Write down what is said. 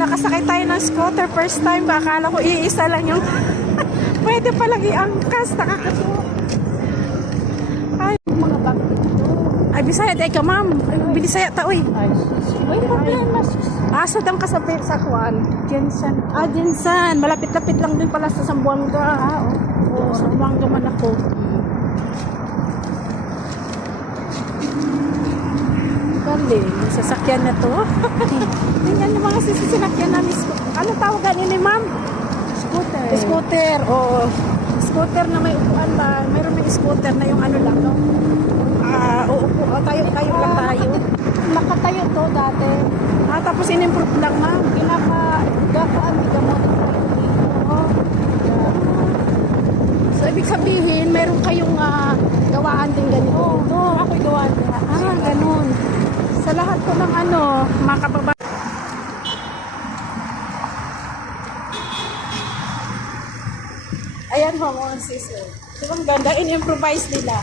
Nakasakay tayo ng scooter first time. Akala ko iisa lang yung pwede palang iangkas. Nakakatuwa. Ay, Mga bakit ito? ay Bisaya tayo ka ma'am. Ay, Bisaya ta uy. Ay, may problema. Asa dang kasapit sa kuan? Jensen. Jinsan. Malapit-lapit lang din pala sa Zamboanga. Oo, sa Zamboanga man ako. Galing. Yung sasakyan na to. Tingnan yung mga sasakyan namin. Ano tawagan ini ma'am? Scooter. Scooter. Oo. Scooter na may upuan ba? Mayroon may scooter na yung ano lang, no? Uupo. Tayo lang tayo. Nakatayo to dati. Tapos in-improve lang ma'am. Gapaan ni gamot. Oo. So, ibig sabihin, meron kayong gawaan din ganito. Oo, ako'y gawa niya. Ganun. Sa lahat ko ng mga kababayan. Ayan ho, mga sis. Diba ang ganda? In-improvise nila.